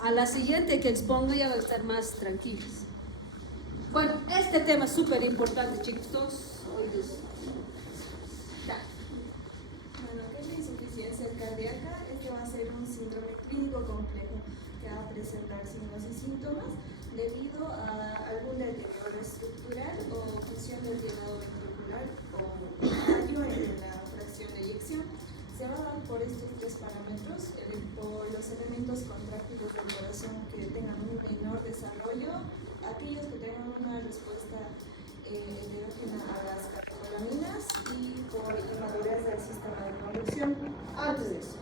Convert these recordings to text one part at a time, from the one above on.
A la siguiente que exponga ya van a estar más tranquilos. Bueno, este tema es súper importante, chicos. Todos oídos. Bueno, ¿qué es la insuficiencia cardíaca? Este va a ser un síndrome clínico complejo que va a presentar signos y síntomas debido a algún deterioro estructural o función del llenado ventricular o fallo en la fracción de eyección. Se va a dar por estos tres parámetros, por los elementos contráctiles del corazón que tengan un menor desarrollo, aquellos que tengan una respuesta heterógena a las catecolaminas y por inmadurez del sistema de conducción. Antes de eso,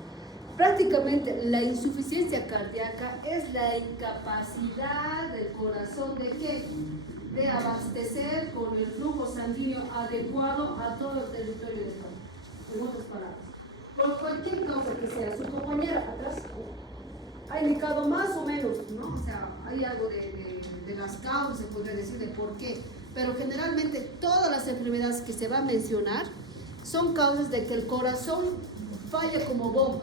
prácticamente la insuficiencia cardíaca es la incapacidad del corazón de ¿qué? De abastecer con el flujo sanguíneo adecuado a todo el territorio del cuerpo. En otras palabras, por cualquier causa que sea, su compañera atrás ha indicado más o menos, ¿no? O sea, hay algo de las causas, se podría decir de por qué, pero generalmente todas las enfermedades que se va a mencionar son causas de que el corazón falla como bomba,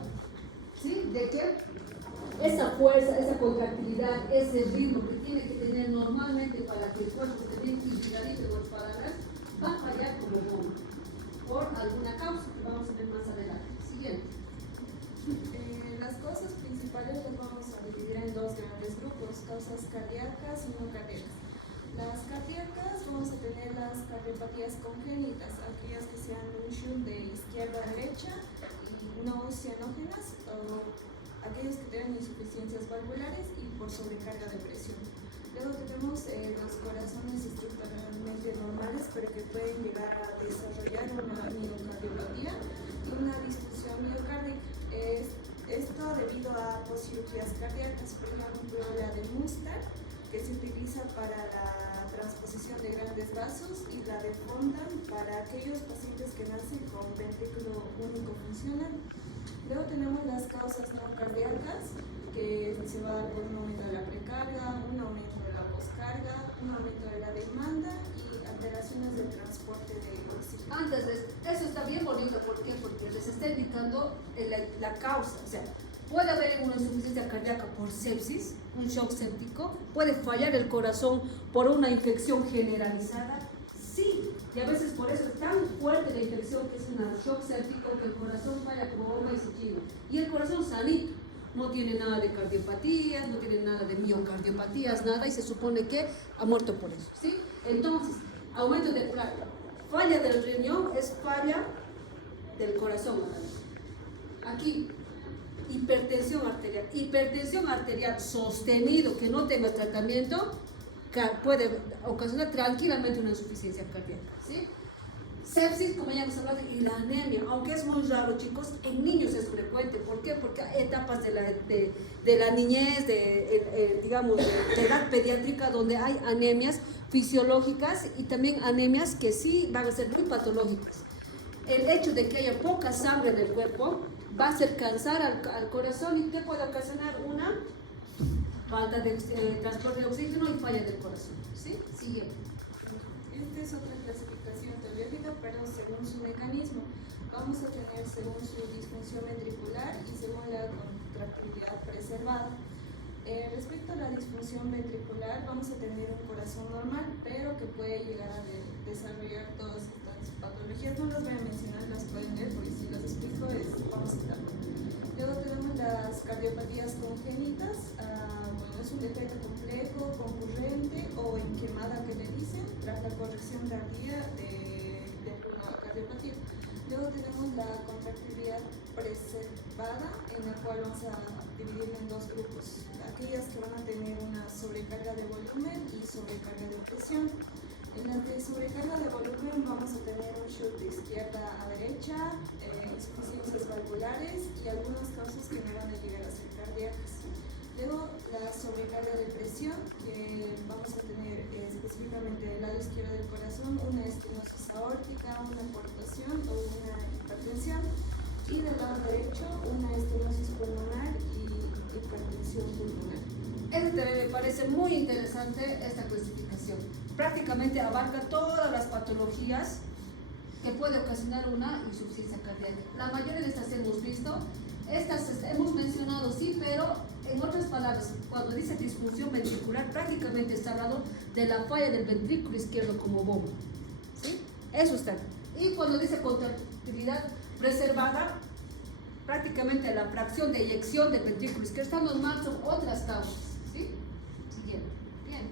¿sí? De que esa fuerza, esa contractilidad, ese ritmo que tiene que tener normalmente para que el cuerpo esté bien equilibradito en otras palabras, va a fallar como bomba, por alguna causa que vamos a ver más adelante. Siguiente. Las causas principales las vamos a dividir en dos grandes grupos, causas cardíacas y no cardíacas. Las cardíacas vamos a tener las cardiopatías congénitas, aquellas que sean un shunt de izquierda a derecha y no cianógenas, o aquellos que tengan insuficiencias valvulares y por sobrecarga de presión. Luego tenemos los corazones estructuralmente normales, pero que pueden llegar a desarrollar una miocardiopatía y una disfunción miocárdica. Esto debido a poscirugías cardíacas, por ejemplo la de Mustard, que se utiliza para la transposición de grandes vasos, y la de Fontan para aquellos pacientes que nacen con ventrículo único funcional. Luego tenemos las causas no cardíacas, que se va a dar por un aumento de la precarga, un aumento de la poscarga, un aumento de la demanda y alteraciones del transporte de oxígeno. Antes de eso está bien bonito, ¿por qué? Porque les está indicando la causa, o sea, puede haber una insuficiencia cardíaca por sepsis, un shock séptico, puede fallar el corazón por una infección generalizada, sí, y a veces por eso es tan fuerte la infección que es un shock séptico que el corazón falla como bomba y se quema, y el corazón sanito. No tiene nada de cardiopatías, no tiene nada de miocardiopatías, nada, y se supone que ha muerto por eso, ¿sí? Entonces, aumento de falla del riñón es falla del corazón. Aquí, hipertensión arterial sostenido que no tenga tratamiento puede ocasionar tranquilamente una insuficiencia cardíaca, ¿sí? Sepsis, como ya hemos hablado, y la anemia, aunque es muy raro, chicos, en niños es frecuente. ¿Por qué? Porque hay etapas de la niñez, digamos, de edad pediátrica, donde hay anemias fisiológicas y también anemias que sí van a ser muy patológicas. El hecho de que haya poca sangre en el cuerpo va a hacer cansar al corazón y que puede ocasionar una falta de transporte de oxígeno y falla del corazón, ¿sí? Siguiente. Esta es otra clasificación teológica, pero según su mecanismo. Vamos a tener según su disfunción ventricular y según la contractilidad preservada. Respecto a la disfunción ventricular, vamos a tener un corazón normal, pero que puede llegar a desarrollar todas estas patologías. No las voy a mencionar, las pueden ver, porque si las explico vamos a estar. Luego tenemos las cardiopatías congénitas. Bueno, es un defecto complejo, concurrente o en quemada que le dicen, tras la corrección tardía de una cardiopatía. Luego tenemos la contractilidad preservada, en la cual vamos a dividirla en dos grupos. Aquellas que van a tener una sobrecarga de volumen y sobrecarga de presión. En la de sobrecarga de volumen vamos a tener un shock de izquierda a derecha, insuficiencias valvulares y algunas causas que no van a llegar a ser cardíacas. Luego la sobrecarga de presión, que vamos a tener específicamente del lado izquierdo del corazón una estenosis aórtica, una coartación o una hipertensión, y del lado derecho una estenosis pulmonar y hipertensión pulmonar. Me parece muy interesante esta clasificación. Prácticamente abarca todas las patologías que puede ocasionar una insuficiencia cardíaca. La mayoría de estas hemos visto, estas hemos mencionado, sí, pero en otras palabras, sabes, cuando dice disfunción ventricular, prácticamente está hablando de la falla del ventrículo izquierdo como bomba. ¿Sí? Eso está. Y cuando dice contractilidad preservada, prácticamente la fracción de eyección del ventrículo izquierdo está normal, son otras causas. ¿Sí? Siguiente. Bien.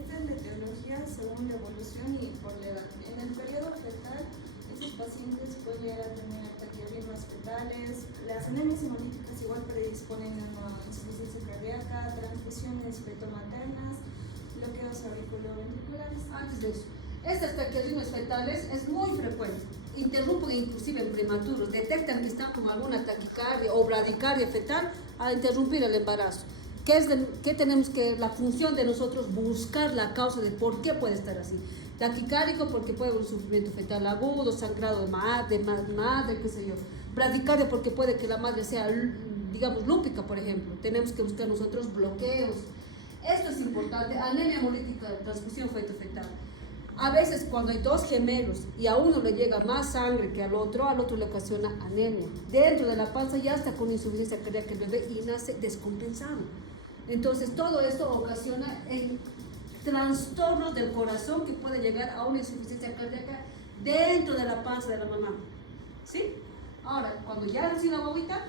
Esta es la etiología según la evolución y por la edad. En el periodo fetal, estos pacientes pueden llegar a tener taquiarritmias fetales. Las anemias hemolíticas igual predisponen a una insuficiencia cardíaca, transfusiones fetomaternas, bloqueos auriculoventriculares. Antes de eso, estas taquiarritmias fetales es muy frecuente. Interrumpen inclusive en prematuros, detectan que están con alguna taquicardia o bradicardia fetal a interrumpir el embarazo. ¿Qué tenemos que, la función de nosotros, buscar la causa de por qué puede estar así? Taquicárdico porque puede haber un sufrimiento fetal agudo, sangrado de madre, qué sé yo. Bradicardia porque puede que la madre sea, digamos, lúpica, por ejemplo. Tenemos que buscar nosotros bloqueos. Esto es importante. Anemia hemolítica, transfusión feto-fetal. A veces cuando hay dos gemelos y a uno le llega más sangre que al otro le ocasiona anemia. Dentro de la panza ya está con insuficiencia cardíaca el bebé y nace descompensado. Entonces todo esto ocasiona en trastornos del corazón que puede llegar a una insuficiencia cardíaca dentro de la panza de la mamá. ¿Sí? Ahora, cuando ya nació la bobita,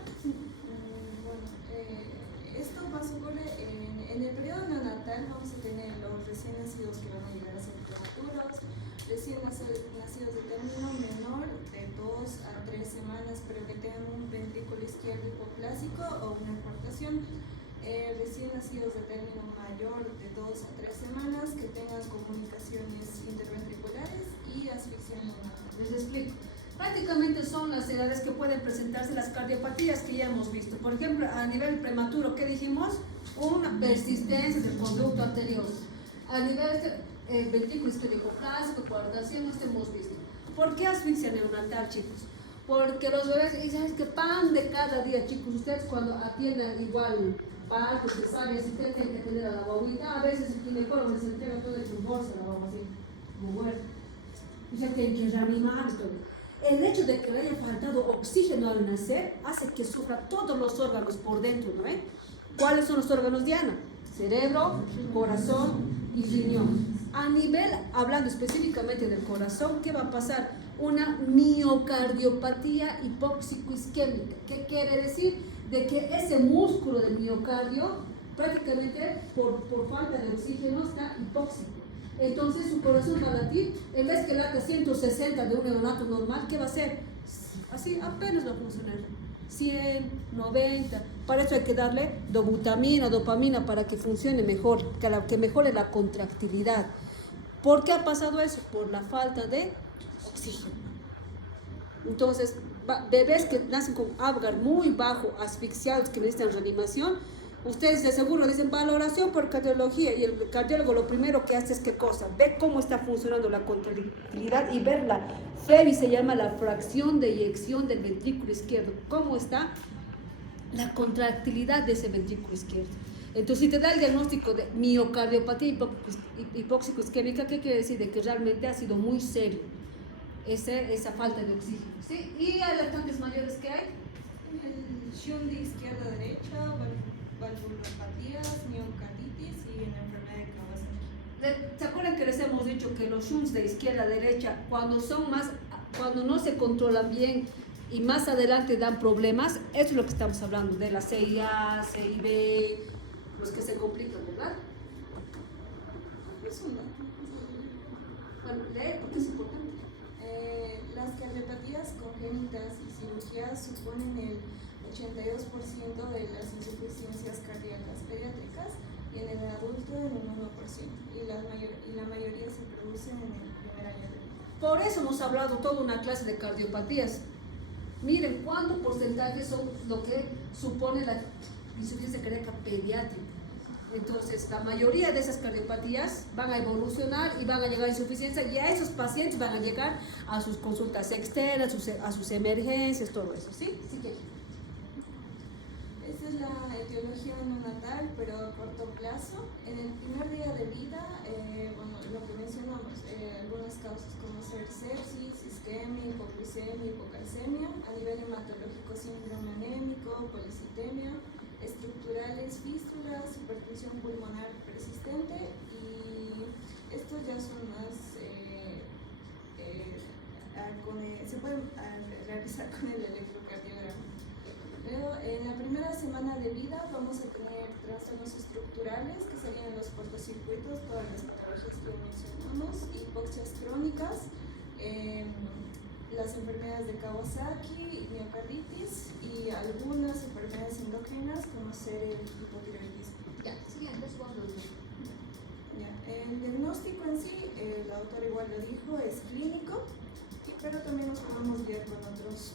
esto más ocurre en el periodo neonatal. Vamos a tener los recién nacidos que van a llegar a ser prematuros, recién nacidos de término menor de 2 a 3 semanas, pero que tengan un ventrículo izquierdo hipoplásico o una infartación. Recién nacidos de término mayor de 2 a 3 semanas que tengan comunicaciones interventriculares y asfixia neonatal. les explico. Prácticamente son las edades que pueden presentarse las cardiopatías que ya hemos visto. Por ejemplo, a nivel prematuro, ¿qué dijimos? Una persistencia del conducto arterioso. A nivel ventrículo izquierdo hipoplásico, coartación, esto hemos visto. ¿Por qué asfixia neonatal, chicos? Porque los bebés, y sabes que pan de cada día, chicos, ustedes cuando atienden igual partos, cesáreas, si tienen que atender a la guaguita, a veces el ginecólogo les entrega todo hecho un bolso a la guagua así, como muerto. Dicen que hay que reanimar todo. El hecho de que le haya faltado oxígeno al nacer hace que sufra todos los órganos por dentro, ¿no ven? ¿Cuáles son los órganos, Diana? Cerebro, corazón y riñón. A nivel, hablando específicamente del corazón, ¿qué va a pasar? Una miocardiopatía hipóxico-isquémica. ¿Qué quiere decir? De que ese músculo del miocardio prácticamente por falta de oxígeno está hipóxico. Entonces su corazón va a latir, en vez que lata 160 de un neonato normal, ¿qué va a hacer? Así apenas va a funcionar. 100, 90. Para eso hay que darle dobutamina, dopamina para que funcione mejor, que mejore la contractilidad. ¿Por qué ha pasado eso? Por la falta de oxígeno. Entonces, bebés que nacen con Apgar muy bajo, asfixiados, que necesitan reanimación, ustedes de seguro dicen valoración por cardiología, y el cardiólogo lo primero que hace es ¿qué cosa? Ve cómo está funcionando la contractilidad y ver la FEBI, se llama la fracción de eyección del ventrículo izquierdo. ¿Cómo está la contractilidad de ese ventrículo izquierdo? Entonces, si te da el diagnóstico de miocardiopatía hipóxico-isquémica, ¿qué quiere decir? De que realmente ha sido muy serio esa falta de oxígeno, ¿sí? ¿Y hay lactantes mayores que hay? El shunt de izquierda a derecha, valvulopatías, miocarditis y en la enfermedad de Kawasaki. ¿Se acuerdan que les hemos dicho que los shunts de izquierda a derecha, cuando no se controlan bien y más adelante dan problemas? Eso es lo que estamos hablando, de la CIA, CIB, los que se complican, ¿verdad? Eso no. Bueno, leer, porque es importante. Las cardiopatías congénitas y cirugías suponen el 82% de las insuficiencias cardíacas pediátricas y en el adulto en un 1%, y la mayoría se producen en el primer año de vida. Por eso hemos hablado toda una clase de cardiopatías. Miren cuánto porcentaje son lo que supone la insuficiencia cardíaca pediátrica. Entonces, la mayoría de esas cardiopatías van a evolucionar y van a llegar a insuficiencia, y a esos pacientes van a llegar a sus consultas externas, a sus emergencias, todo eso, ¿sí? Sí que. Esta es la etiología neonatal, pero a corto plazo. En el primer día de vida, lo que mencionamos, algunas causas como ser sepsis, isquemia, hipoglucemia, hipocalcemia. A nivel hematológico, síndrome anémico, policitemia. Estructurales, fístulas, hipertensión pulmonar persistente, y estos ya son más, se pueden realizar con el electrocardiograma. Luego, en la primera semana de vida vamos a tener trastornos estructurales, que serían los cortocircuitos, todas las patologías que mencionamos, hipoxias crónicas, las enfermedades de Kawasaki, miocarditis y algunas enfermedades endocrinas como ser el hipotiroidismo. Ya, siguiente, Ya, el diagnóstico en sí, la autora igual lo dijo, es clínico, pero también nos podemos guiar con otros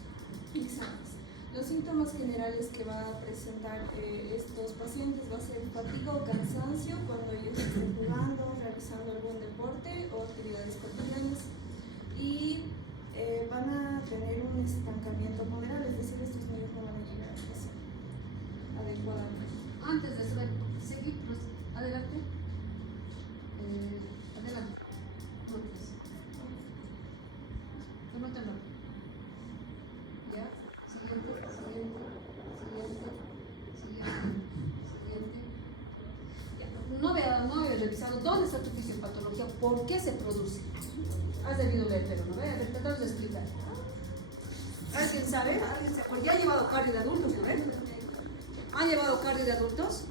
exámenes. Los síntomas generales que va a presentar estos pacientes va a ser fatiga o cansancio cuando ellos estén jugando, realizando algún deporte o actividades cotidianas, y van a tener un estancamiento moderado, es decir, estos niños no van a llegar a clase adecuadamente. Antes de seguir, pues, adelante. Adelante. No te lo. Ya, siguiente. Ya, no había revisado dónde está tu fisiopatología, por qué se produce. Has debido ver, pero no ve, a ver, tratamos de explicar. ¿Alguien sabe? Porque ha llevado cardio de adultos, ¿no ven? ¿Han llevado cardio de adultos?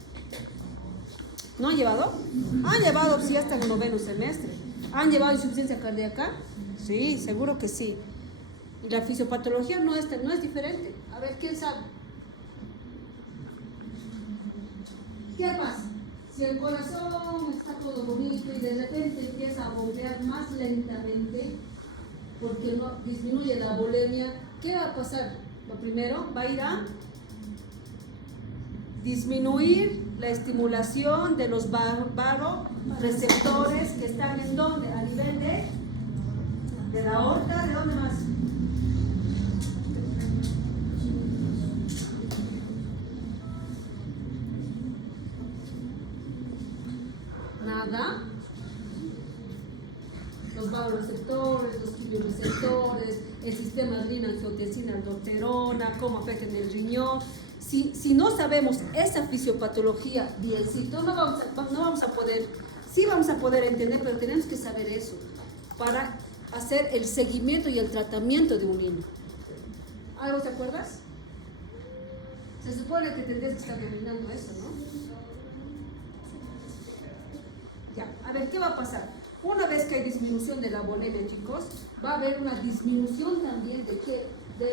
¿No han llevado? Han llevado, sí, hasta el 9º semestre. ¿Han llevado insuficiencia cardíaca? Sí, seguro que sí. Y la fisiopatología no es diferente. A ver, ¿quién sabe? ¿Qué pasa? Si el corazón está todo bonito y de repente empieza a bombear más lentamente, porque no disminuye la volemia, ¿qué va a pasar? Lo primero va a ir a disminuir la estimulación de los vasoreceptores que están en donde, a nivel de la aorta, ¿de dónde más? Nada. Los vasoreceptores, los quimioreceptores, el sistema adrenina-angiotensina-aldosterona, cómo afectan el riñón. Si no sabemos esa fisiopatología biencito, no vamos a poder, sí vamos a poder entender, pero tenemos que saber eso para hacer el seguimiento y el tratamiento de un niño. ¿Algo te acuerdas? Se supone que tendrías que estar dominando eso, ¿no? Ya, a ver, ¿qué va a pasar? Una vez que hay disminución de la volemia, chicos, va a haber una disminución también de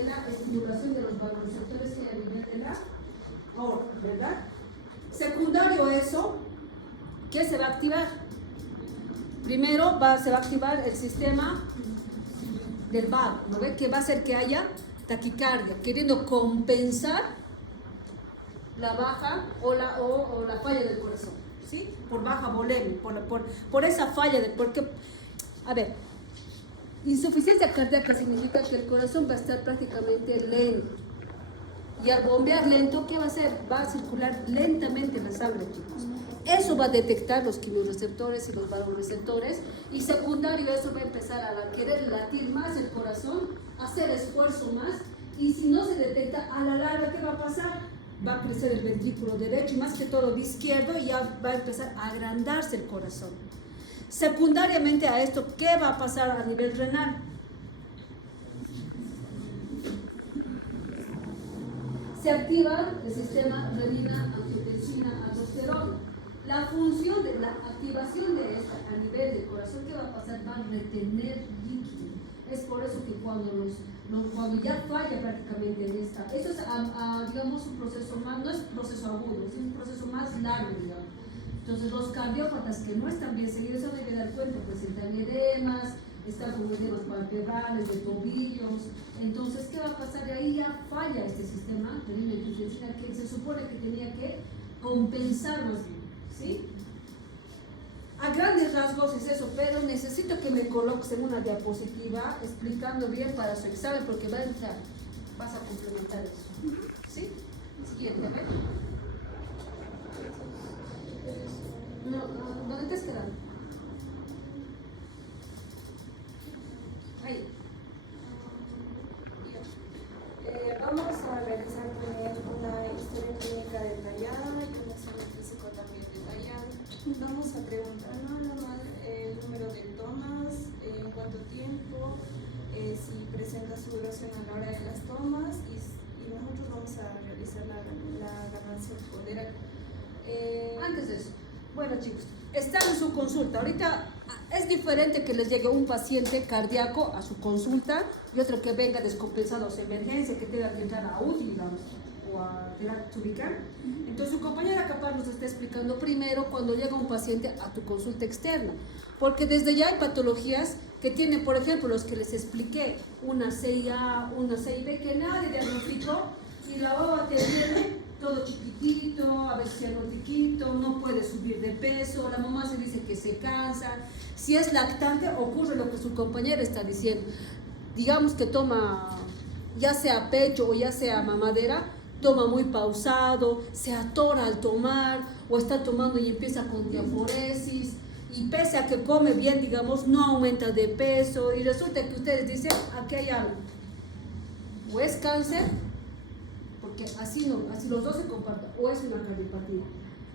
la estimulación de los vasoreceptores que hay a nivel de la aorta, ¿verdad? Secundario a eso, ¿qué se va a activar? Primero se va a activar el sistema del vago, ¿no ve? Que va a hacer que haya taquicardia, queriendo compensar la baja o la falla del corazón, ¿sí? Por baja volemia, por esa falla porque, a ver, insuficiencia cardíaca significa que el corazón va a estar prácticamente lento. Y al bombear lento, ¿qué va a hacer? Va a circular lentamente la sangre, chicos. Eso va a detectar los quimioreceptores y los vasoreceptores. Y secundario, eso va a empezar a querer latir más el corazón, hacer esfuerzo más. Y si no se detecta, a la larga, ¿qué va a pasar? Va a crecer el ventrículo derecho y más que todo de izquierdo, y ya va a empezar a agrandarse el corazón. Secundariamente a esto, ¿qué va a pasar a nivel renal? Se activa el sistema renina-angiotensina-aldosterona. La función de la activación de esta a nivel del corazón, ¿qué va a pasar? Va a retener líquido. Es por eso que cuando ya falla prácticamente en esta, eso es digamos un proceso más, no es un proceso agudo, es un proceso más largo, digamos. Entonces los cardiópatas que no están bien seguidos se deben dar cuenta, presentan edemas, están con edemas palpebrales, de tobillos. Entonces, ¿qué va a pasar? De ahí ya falla este sistema renina-angiotensina que se supone que tenía que compensar más bien, ¿sí? A grandes rasgos es eso, pero necesito que me coloques en una diapositiva explicando bien para su examen, porque va a entrar, vas a complementar eso, ¿sí? Siguiente, a ver. No, ¿dónde te has quedado? Ahí. Vamos a realizar también una historia clínica detallada y un examen físico también. vamos a preguntar, ¿no? El número de tomas, en cuánto tiempo, si presenta sudoración a la hora de las tomas y nosotros vamos a realizar la ganancia poder. Antes de eso, bueno chicos, están en su consulta. Ahorita es diferente que les llegue un paciente cardíaco a su consulta y otro que venga descompensado o emergencia, que tenga que entrar a UTI, digamos, o a ubicar. Entonces su compañera capaz nos está explicando primero cuando llega un paciente a tu consulta externa, porque desde ya hay patologías que tienen, por ejemplo, los que les expliqué, una CIA, una CIB que nadie diagnosticó y la baba te viene todo chiquitito, a veces cianotiquito, no puede subir de peso, la mamá se dice que se cansa. Si es lactante, ocurre lo que su compañera está diciendo. Digamos que toma, ya sea pecho o ya sea mamadera, toma muy pausado, se atora al tomar, o está tomando y empieza con diaforesis, y pese a que come bien, digamos, no aumenta de peso, y resulta que ustedes dicen, aquí hay algo. O es cáncer, porque así no, así los dos se comparten, o es una cardiopatía.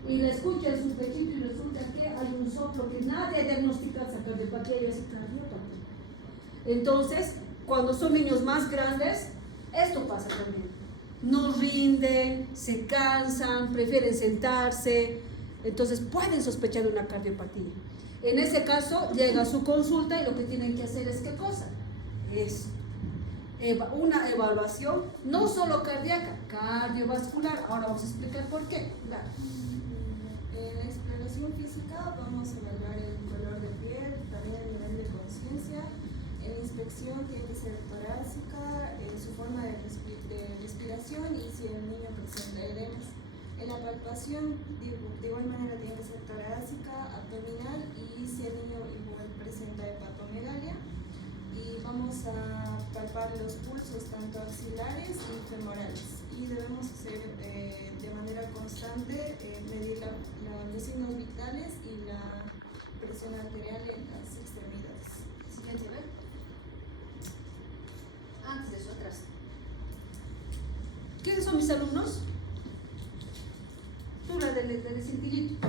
Y le escucha en su pechito y resulta que hay un soplo que nadie diagnostica esa cardiopatía y es cardiopatía. Entonces, cuando son niños más grandes, esto pasa también. No rinden, se cansan, prefieren sentarse, entonces pueden sospechar de una cardiopatía. En ese caso, llega a su consulta y lo que tienen que hacer es ¿qué cosa? Es una evaluación no solo cardíaca, cardiovascular. Ahora vamos a explicar por qué. Claro. En la exploración física vamos a evaluar el color de piel, también el nivel de conciencia. En la inspección tiene que ser torácica, su forma de respiración y si el niño presenta edemas. En la palpación, de igual manera, tiene que ser torácica, abdominal y si el niño igual presenta hepatomegalia. Y vamos a palpar los pulsos tanto axilares y femorales. Y debemos hacer de manera constante medir los signos vitales y la presión arterial en las extremidades. Siguiente, ¿ver? Antes de eso, atrás. ¿Quiénes son mis alumnos? Tú, la del cintillito.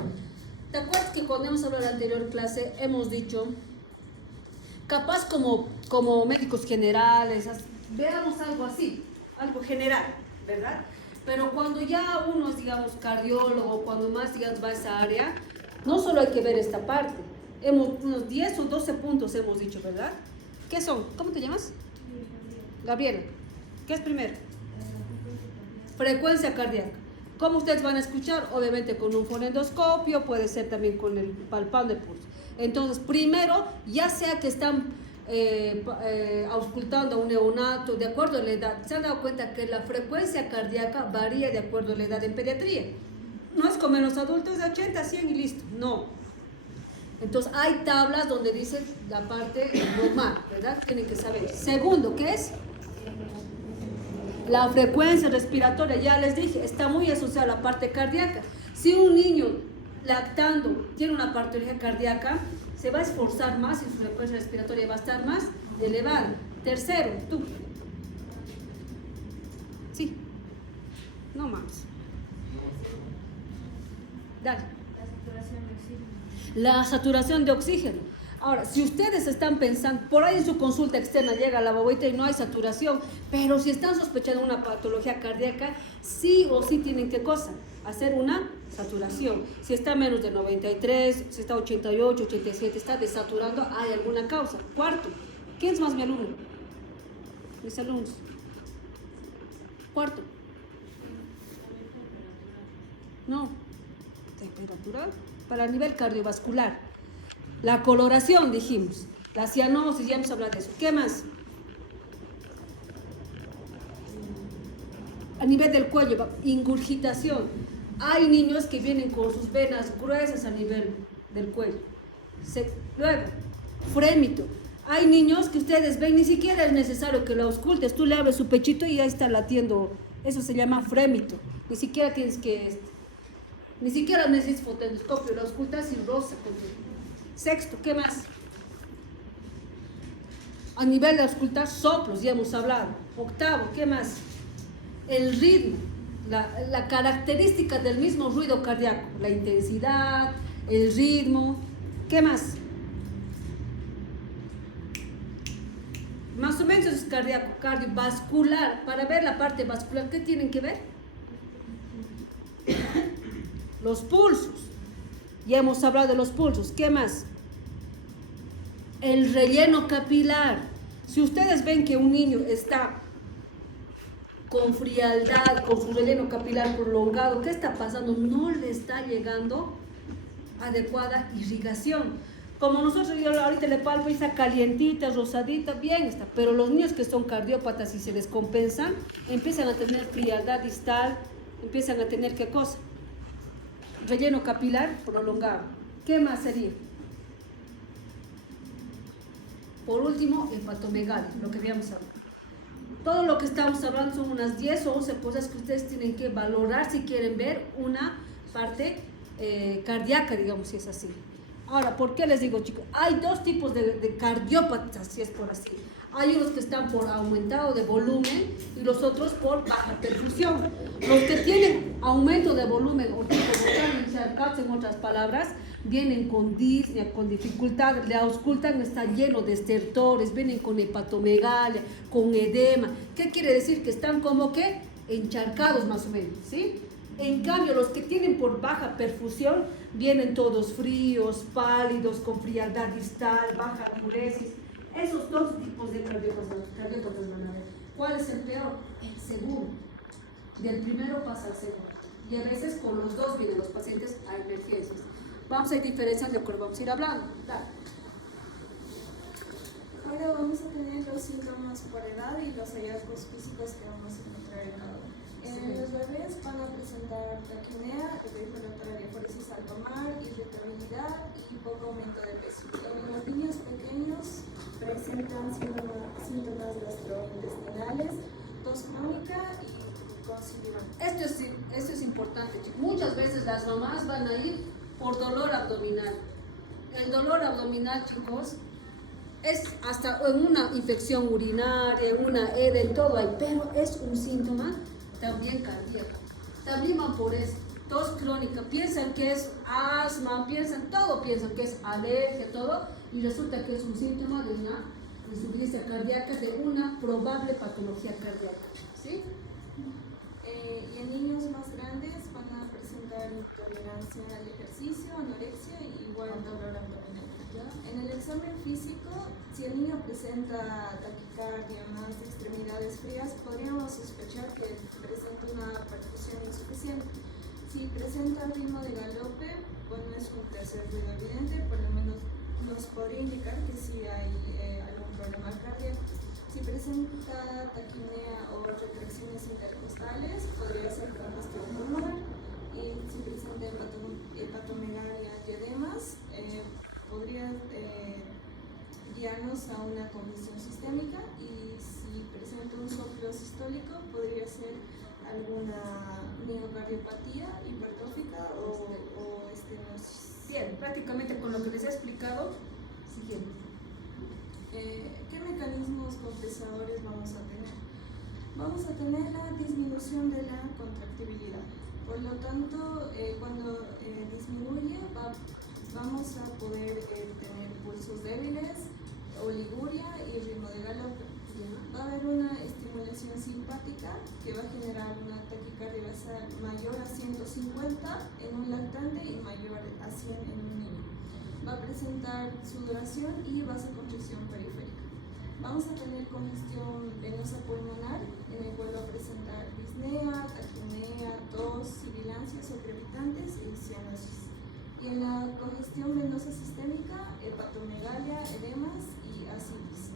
¿Te acuerdas que cuando hemos hablado de la anterior clase hemos dicho, capaz como médicos generales, veamos algo así, algo general, ¿verdad? Pero cuando ya uno es, digamos, cardiólogo, cuando más, digamos, va a esa área, no solo hay que ver esta parte. Unos 10 o 12 puntos hemos dicho, ¿verdad? ¿Qué son? ¿Cómo te llamas? Gabriela. ¿Qué es primero? Frecuencia cardíaca. ¿Cómo ustedes van a escuchar? Obviamente con un fonendoscopio, puede ser también con el palpando el pulso. Entonces, primero, ya sea que están auscultando a un neonato, de acuerdo a la edad, se han dado cuenta que la frecuencia cardíaca varía de acuerdo a la edad en pediatría. No es como en los adultos de 80, 100 y listo, no. Entonces, hay tablas donde dice la parte normal, ¿verdad? Tienen que saber. Segundo, ¿qué es? La frecuencia respiratoria, ya les dije, está muy asociada a la parte cardíaca. Si un niño lactando tiene una patología cardíaca, se va a esforzar más y su frecuencia respiratoria va a estar más elevada. Tercero, tú. Sí. No más. Dale. La saturación de oxígeno. Ahora, si ustedes están pensando, por ahí en su consulta externa llega la babita y no hay saturación, pero si están sospechando una patología cardíaca, sí o sí tienen que cosa, hacer una saturación. Si está menos de 93, si está 88, 87, está desaturando, hay alguna causa. Cuarto, ¿quién es más mi alumno? Mis alumnos. Cuarto. No, temperatura para nivel cardiovascular. La coloración, dijimos. La cianosis, ya hemos hablado de eso. ¿Qué más? A nivel del cuello, ingurgitación. Hay niños que vienen con sus venas gruesas a nivel del cuello. Luego, frémito. Hay niños que ustedes ven, ni siquiera es necesario que lo auscultes. Tú le abres su pechito y ya está latiendo. Eso se llama frémito. Ni siquiera tienes que... Ni siquiera necesitas fonendoscopio, lo auscultas y rosa. Sexto, ¿qué más? A nivel de auscultar soplos, ya hemos hablado. Octavo, ¿qué más? El ritmo, la característica del mismo ruido cardíaco, la intensidad, el ritmo. ¿Qué más? Más o menos es cardíaco, cardiovascular. Para ver la parte vascular, ¿qué tienen que ver? Los pulsos. Ya hemos hablado de los pulsos. ¿Qué más? El relleno capilar. Si ustedes ven que un niño está con frialdad, con su relleno capilar prolongado, ¿qué está pasando? No le está llegando adecuada irrigación. Como nosotros, yo ahorita le palpo y está calientita, rosadita, bien está. Pero los niños que son cardiópatas y se descompensan, empiezan a tener frialdad distal, empiezan a tener ¿qué cosa? Relleno capilar prolongado. ¿Qué más sería? Por último, hepatomegalia, lo que habíamos hablado. Todo lo que estamos hablando son unas 10 o 11 cosas que ustedes tienen que valorar si quieren ver una parte cardíaca, digamos, si es así. Ahora, ¿por qué les digo, chicos? Hay dos tipos de cardiópatas, si es por así. Hay unos que están por aumentado de volumen y los otros por baja perfusión. Los que tienen aumento de volumen o tipo están encharcados, en otras palabras, vienen con disnea, con dificultad, le auscultan, está lleno de estertores, vienen con hepatomegalia, con edema. ¿Qué quiere decir? Que están como que encharcados más o menos, ¿sí? En cambio, los que tienen por baja perfusión vienen todos fríos, pálidos, con frialdad distal, baja diuresis. Esos dos tipos de cardiópatas van a ver. ¿Cuál es el peor? El segundo. Del primero pasa al segundo. Y a veces con los dos vienen los pacientes a emergencias. Vamos a ir diferenciando, de acuerdo, vamos a ir hablando. Dale. Ahora vamos a tener los síntomas por edad y los hallazgos físicos que vamos a encontrar en cada uno. Los bebés van a presentar taquimea, lo que dijo la doctora, diaforesis al tomar, irritabilidad y poco aumento de peso. Los niños pequeños presentan síntomas gastrointestinales, tos crónica y constipación. Esto es importante, chicos. Muchas veces las mamás van a ir por dolor abdominal. El dolor abdominal, chicos, es hasta en una infección urinaria, en una herida, en todo hay, pero es un síntoma también cardíaco. También van por eso. Tos crónica, piensan que es asma, piensan que es alergia, todo, y resulta que es un síntoma de una insuficiencia cardíaca, de una probable patología cardíaca. ¿Sí? Y en niños más grandes van a presentar intolerancia al ejercicio, anorexia y igual dolor abdominal. En el examen físico, si el niño presenta taquicardia, más extremidades frías, podríamos sospechar que presenta una perfusión insuficiente. Si presenta ritmo de galope, bueno, es un tercer ruido evidente, por lo menos nos podría indicar que sí hay algún problema cardíaco. Si presenta taquinea o retracciones intercostales, podría ser congestión pulmonar. Y si presenta hepatomegalia y edemas, podría guiarnos a una congestión sistémica. Y si presenta un soplo sistólico, podría ser alguna miocardiopatía hipertrófica o estenosis. Bien, prácticamente con lo que les he explicado, siguiente. ¿Qué mecanismos compensadores vamos a tener? Vamos a tener la disminución de la contractibilidad. Por lo tanto, cuando disminuye, vamos a poder tener pulsos débiles, oliguria y ritmo de galope. Va a haber una estimulación simpática que va a generar una taquicardia basal mayor a 150 en un lactante y mayor a 100 en un niño. Va a presentar sudoración y vasoconstricción periférica. Vamos a tener congestión venosa pulmonar, en el cual va a presentar disnea, taquimea, tos, sibilancias o crepitantes y cianosis. Y en la congestión venosa sistémica, hepatomegalia, edemas y ascitis.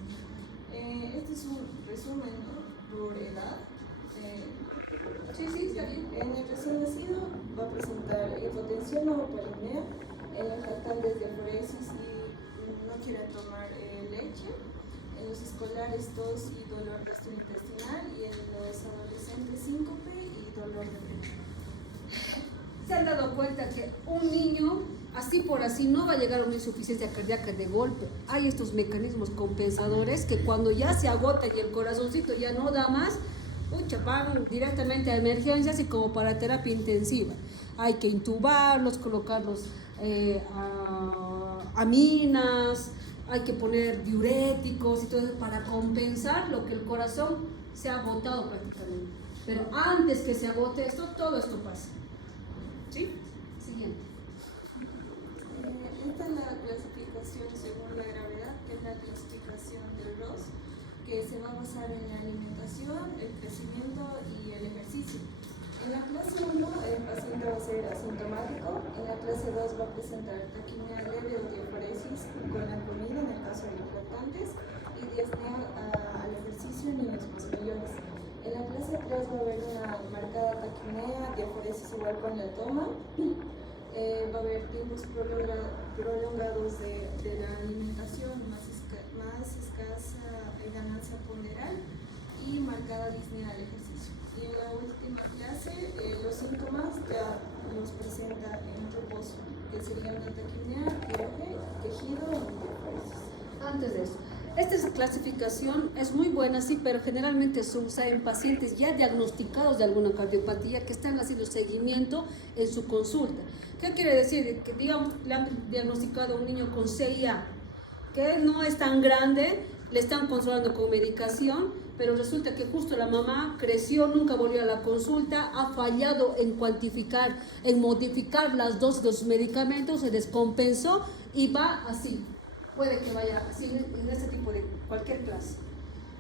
Este es un resumen, ¿no?, por edad. Sí, está bien. En el recién nacido va a presentar hipotensión o polinemia. En los lactantes diaforesis y no quieren tomar leche. En los escolares, tos y dolor gastrointestinal. Y en los adolescentes, síncope y dolor de pecho. ¿Se han dado cuenta que un niño, así por así, no va a llegar a una insuficiencia cardíaca de golpe? Hay estos mecanismos compensadores que cuando ya se agota y el corazoncito ya no da más, van directamente a emergencias y como para terapia intensiva. hay que intubarlos, colocarlos aminas, hay que poner diuréticos y todo eso para compensar lo que el corazón se ha agotado prácticamente. Pero antes que se agote esto, todo esto pasa. ¿Sí? Siguiente. Esta es la clasificación según la gravedad, que es la clasificación del Ross, que se va a basar en la alimentación, el crecimiento y el ejercicio. En la clase 1 el paciente va a ser asintomático, en la clase 2 va a presentar taquimia leve o diaforesis con la comida en el caso de los lactantes y disnea al ejercicio en niños más mayores. En la clase 3 va a haber una marcada taquimia, diaforesis igual con la toma, va a haber tiempos prolongados de la alimentación, más escasa ganancia ponderal y marcada disnea al ejercicio. Y en la última clase, los síntomas ya los presenta en reposo, que serían una taquimia, fiebre, quejido o diaforesis. Antes de eso, esta clasificación es muy buena, sí, pero generalmente se usa en pacientes ya diagnosticados de alguna cardiopatía que están haciendo seguimiento en su consulta. ¿Qué quiere decir? Que digamos le han diagnosticado a un niño con CIA, que no es tan grande, le están controlando con medicación, pero resulta que justo la mamá creció, nunca volvió a la consulta, ha fallado en cuantificar, en modificar las dosis de sus medicamentos, se descompensó y va así. Puede que vaya así en este tipo de cualquier clase.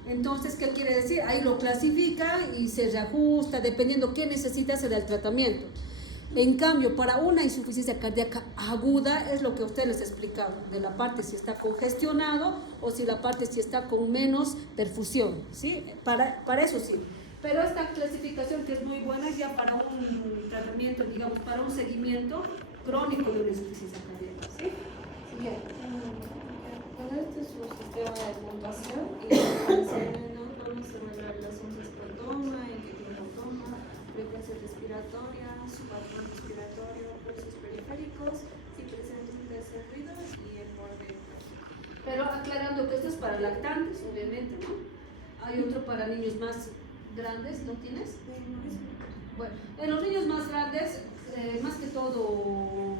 Entonces, ¿qué quiere decir? Ahí lo clasifica y se reajusta, dependiendo qué necesita, se da el tratamiento. En cambio, para una insuficiencia cardíaca aguda, es lo que usted les ha explicado, de la parte si está congestionado o si la parte si está con menos perfusión, ¿sí? Para eso sí. Pero esta clasificación que es muy buena es ya para un tratamiento, digamos, para un seguimiento crónico de una insuficiencia cardíaca, ¿sí? Siguiente. Bueno, este es su sistema de puntuación y vamos a evaluar las onzas por toma, en qué tiempo toma, frecuencia respiratoria, su patrón respiratorio, pulsos periféricos, si presenta ese ruido y el borde. Pero aclarando que esto es para lactantes, obviamente, ¿no? Hay otro para niños más grandes, ¿no tienes? Bueno, en los niños más grandes, más que todo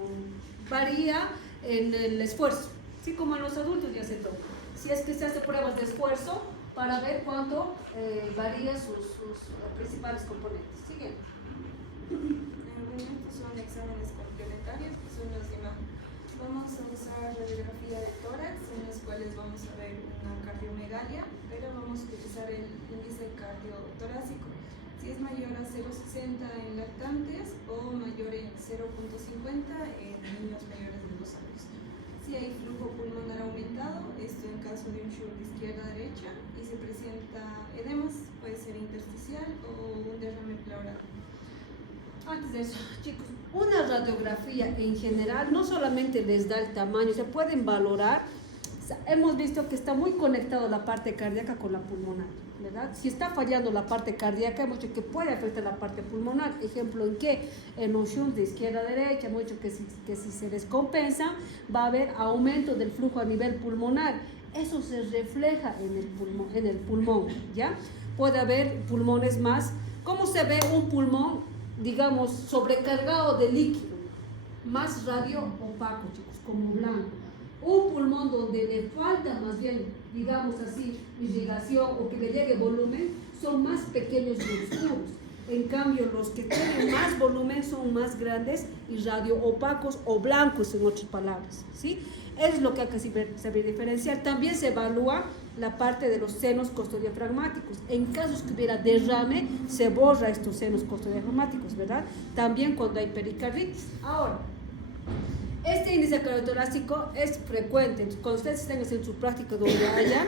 varía en el esfuerzo. Sí, como en los adultos ya se toma. Si es que se hace pruebas de esfuerzo para ver cuánto varía sus principales componentes. Sigue. Estos son exámenes complementarios, que son los de imagen. Vamos a usar radiografía de tórax, en los cuales vamos a ver una cardiomegalia, pero vamos a utilizar el índice cardiotorácico. Si es mayor a 0,60 en lactantes o mayor en 0,50 en niños mayores de 2 años. Si hay flujo pulmonar aumentado, esto en caso de un shock de izquierda a derecha, y se presenta edemas, puede ser intersticial o un derrame pleural. Antes de eso, chicos, una radiografía en general no solamente les da el tamaño, se pueden valorar. Hemos visto que está muy conectado la parte cardíaca con la pulmonar, ¿verdad? Si está fallando la parte cardíaca, hemos dicho que puede afectar la parte pulmonar. Ejemplo, ¿en qué? En un shunt de izquierda a derecha, hemos dicho que si se descompensa, va a haber aumento del flujo a nivel pulmonar. Eso se refleja en el pulmón, ¿ya? Puede haber pulmones más. ¿Cómo se ve un pulmón, digamos, sobrecargado de líquido? Más radio opaco, chicos, como blanco. Un pulmón donde le falta más bien, digamos así, irrigación o que le llegue volumen, son más pequeños y oscuros. En cambio, los que tienen más volumen son más grandes y radio opacos o blancos, en otras palabras, ¿sí? Es lo que hay que saber diferenciar. También se evalúa la parte de los senos costodiafragmáticos. En casos que hubiera derrame, se borra estos senos costodiafragmáticos, ¿verdad? También cuando hay pericarditis. Ahora, este índice cardiotorácico es frecuente. Cuando ustedes estén en su práctica donde haya